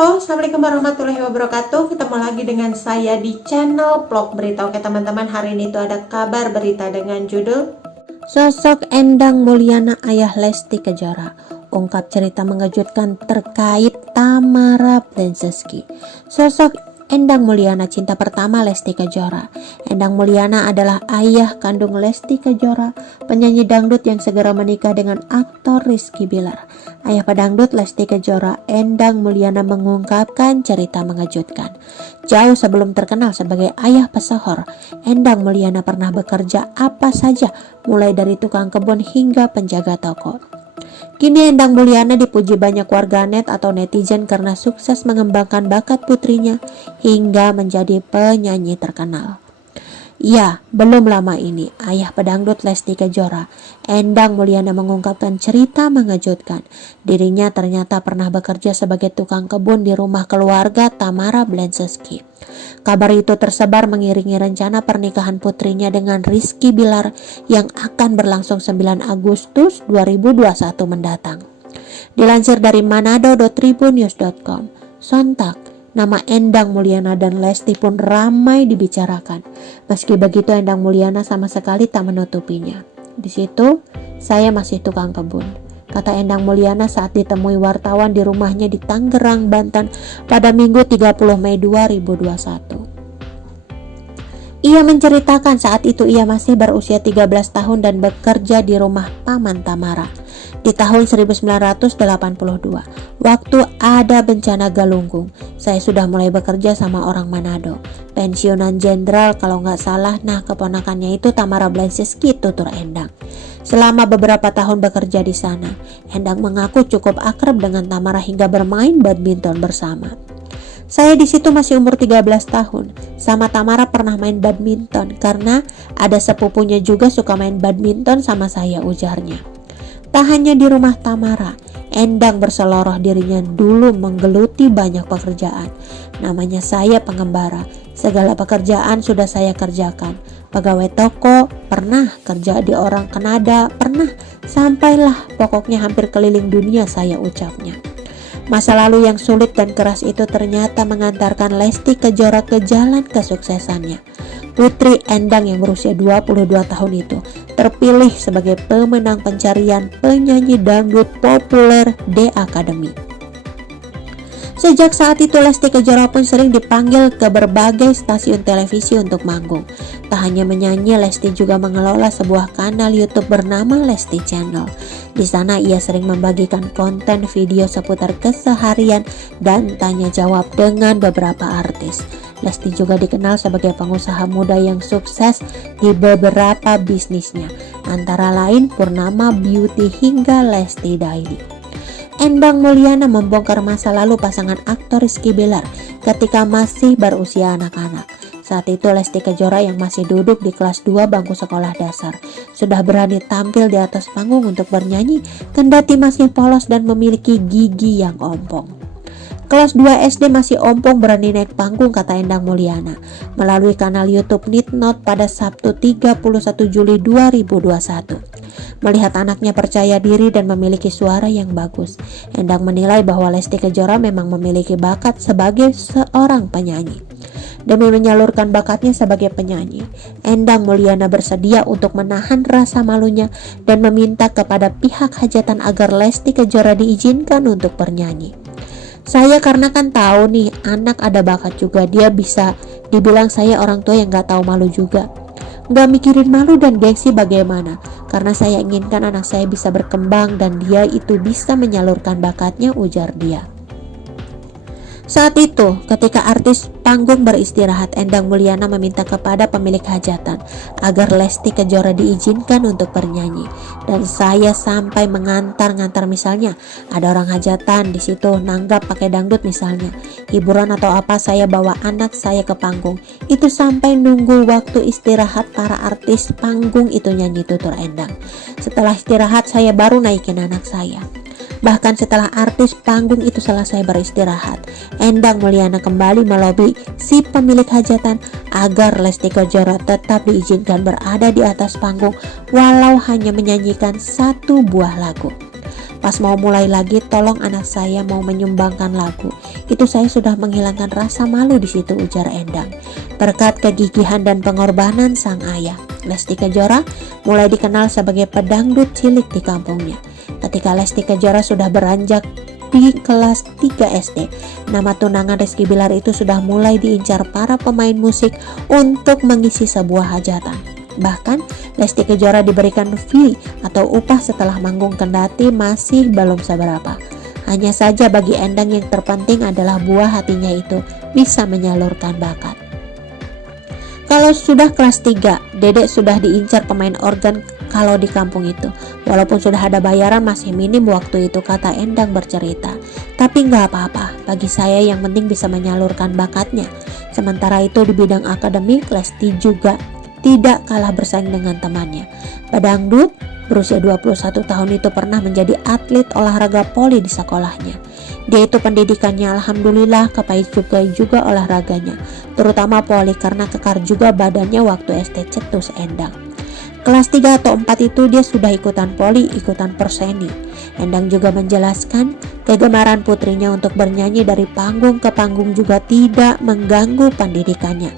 Halo, Assalamualaikum warahmatullahi wabarakatuh. Ketemu lagi dengan saya di channel Vlog Berita. Oke teman-teman, hari ini tuh ada kabar berita dengan judul Sosok Endang Mulyana ayah Lesti Kejora ungkap cerita mengejutkan terkait Tamara Blenzski. Sosok Endang Mulyana cinta pertama Lesti Kejora. Endang Mulyana adalah ayah kandung Lesti Kejora, penyanyi dangdut yang segera menikah dengan aktor Rizky Bilar. Ayah pedangdut Lesti Kejora, Endang Mulyana mengungkapkan cerita mengejutkan. Jauh sebelum terkenal sebagai ayah pesohor, Endang Mulyana pernah bekerja apa saja, mulai dari tukang kebun hingga penjaga toko. Kini Endang Mulyana dipuji banyak warganet atau netizen karena sukses mengembangkan bakat putrinya hingga menjadi penyanyi terkenal. Ya, belum lama ini, ayah pedangdut Lesti Kejora, Endang Mulyana mengungkapkan cerita mengejutkan. Dirinya ternyata pernah bekerja sebagai tukang kebun di rumah keluarga Tamara Blenzski. Kabar itu tersebar mengiringi rencana pernikahan putrinya dengan Rizky Bilar yang akan berlangsung 9 Agustus 2021 mendatang. Dilansir dari manado.tribunnews.com, sontak nama Endang Mulyana dan Lesti pun ramai dibicarakan. Meski begitu, Endang Mulyana sama sekali tak menutupinya. Di situ, saya masih tukang kebun, kata Endang Mulyana saat ditemui wartawan di rumahnya di Tangerang, Banten pada Minggu 30 Mei 2021. Ia menceritakan saat itu ia masih berusia 13 tahun dan bekerja di rumah paman Tamara. Di tahun 1982, waktu ada bencana Galunggung, saya sudah mulai bekerja sama orang Manado, pensiunan jenderal kalau nggak salah. Nah, keponakannya itu Tamara Blenzski, tutur Endang. Selama beberapa tahun bekerja di sana, Endang mengaku cukup akrab dengan Tamara hingga bermain badminton bersama. Saya di situ masih umur 13 tahun. Sama Tamara pernah main badminton karena ada sepupunya juga suka main badminton sama saya, ujarnya. Tak hanya di rumah Tamara, Endang berseloroh dirinya dulu menggeluti banyak pekerjaan. Namanya saya pengembara, segala pekerjaan sudah saya kerjakan. Pegawai toko, pernah kerja di orang Kanada, pernah. Sampailah pokoknya hampir keliling dunia, saya ucapnya. Masa lalu yang sulit dan keras itu ternyata mengantarkan Lesti Kejora ke jalan kesuksesannya. Putri Endang yang berusia 22 tahun itu terpilih sebagai pemenang pencarian penyanyi dangdut populer The Academy. Sejak saat itu Lesti Kejora pun sering dipanggil ke berbagai stasiun televisi untuk manggung. Tak hanya menyanyi, Lesti juga mengelola sebuah kanal YouTube bernama Lesti Channel. Di sana ia sering membagikan konten video seputar keseharian dan tanya jawab dengan beberapa artis. Lesti juga dikenal sebagai pengusaha muda yang sukses di beberapa bisnisnya, antara lain Purnama Beauty hingga Lesti Daily. Endang Mulyana membongkar masa lalu pasangan aktor Rizky Bilar ketika masih berusia anak-anak. Saat itu Lesti Kejora yang masih duduk di kelas 2 bangku sekolah dasar sudah berani tampil di atas panggung untuk bernyanyi, kendati masih polos dan memiliki gigi yang ompong. Kelas 2 SD masih ompong berani naik panggung, kata Endang Mulyana melalui kanal YouTube Nitnot pada Sabtu 31 Juli 2021. Melihat anaknya percaya diri dan memiliki suara yang bagus, Endang menilai bahwa Lesti Kejora memang memiliki bakat sebagai seorang penyanyi. Demi menyalurkan bakatnya sebagai penyanyi, Endang Mulyana bersedia untuk menahan rasa malunya dan meminta kepada pihak hajatan agar Lesti Kejora diizinkan untuk bernyanyi. Saya karena kan tahu nih anak ada bakat juga, dia bisa dibilang saya orang tua yang gak tahu malu juga. Gak mikirin malu dan gengsi bagaimana, karena saya inginkan anak saya bisa berkembang dan dia itu bisa menyalurkan bakatnya, ujar dia. Saat itu, ketika artis panggung beristirahat, Endang Mulyana meminta kepada pemilik hajatan agar Lesti Kejora diizinkan untuk bernyanyi. Dan saya sampai mengantar-ngantar, misalnya ada orang hajatan di situ nanggap pakai dangdut misalnya, hiburan atau apa, saya bawa anak saya ke panggung. Itu sampai nunggu waktu istirahat para artis panggung itu nyanyi, tutur Endang. Setelah istirahat saya baru naikin anak saya. Bahkan setelah artis panggung itu selesai beristirahat, Endang Mulyana kembali melobi si pemilik hajatan agar Lesti Kejora tetap diizinkan berada di atas panggung walau hanya menyanyikan satu buah lagu. Pas mau mulai lagi, tolong anak saya mau menyumbangkan lagu. Itu saya sudah menghilangkan rasa malu di situ, ujar Endang. Berkat kegigihan dan pengorbanan sang ayah, Lesti Kejora mulai dikenal sebagai pedangdut cilik di kampungnya. Ketika Lesti Kejora sudah beranjak di kelas 3 SD, nama tunangan Rizky Bilar itu sudah mulai diincar para pemain musik untuk mengisi sebuah hajatan. Bahkan Lesti Kejora diberikan fee atau upah setelah manggung kendati masih belum seberapa. Hanya saja bagi Endang yang terpenting adalah buah hatinya itu bisa menyalurkan bakat. Kalau sudah kelas 3, Dedek sudah diincar pemain organ kalau di kampung itu. Walaupun sudah ada bayaran masih minim waktu itu, kata Endang bercerita. Tapi nggak apa-apa, bagi saya yang penting bisa menyalurkan bakatnya. Sementara itu di bidang akademik, Lesti juga tidak kalah bersaing dengan temannya. Pedangdut berusia 21 tahun itu pernah menjadi atlet olahraga poli di sekolahnya. Dia itu pendidikannya alhamdulillah kepait juga olahraganya, terutama poli karena kekar juga badannya waktu SD, cetus Endang. Kelas 3 atau 4 itu dia sudah ikutan poli, ikutan perseni. Endang juga menjelaskan kegemaran putrinya untuk bernyanyi dari panggung ke panggung juga tidak mengganggu pendidikannya.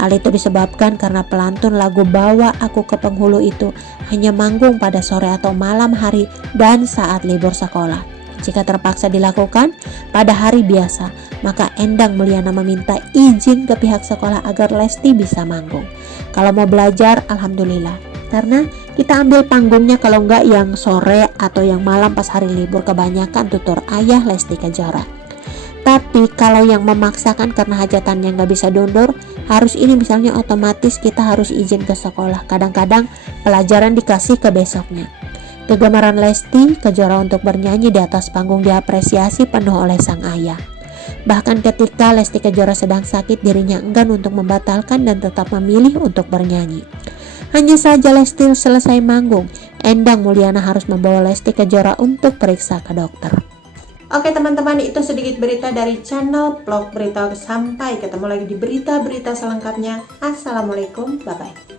Hal itu disebabkan karena pelantun lagu Bawa Aku ke Penghulu itu hanya manggung pada sore atau malam hari dan saat libur sekolah. Jika terpaksa dilakukan pada hari biasa, maka Endang Mulyana meminta izin ke pihak sekolah agar Lesti bisa manggung. Kalau mau belajar, alhamdulillah. Karena kita ambil panggungnya kalau enggak yang sore atau yang malam pas hari libur, kebanyakan tutur ayah Lesti Kejora. Tapi kalau yang memaksakan karena hajatannya nggak bisa diundur, harus ini misalnya otomatis kita harus izin ke sekolah. Kadang-kadang pelajaran dikasih ke besoknya. Kegemaran Lesti Kejora untuk bernyanyi di atas panggung diapresiasi penuh oleh sang ayah. Bahkan ketika Lesti Kejora sedang sakit, dirinya enggan untuk membatalkan dan tetap memilih untuk bernyanyi. Hanya saja Lesti selesai manggung, Endang Mulyana harus membawa Lesti Kejora untuk periksa ke dokter. Oke teman-teman, itu sedikit berita dari channel Vlog Berita. Sampai ketemu lagi di berita-berita selengkapnya. Assalamualaikum, bye-bye.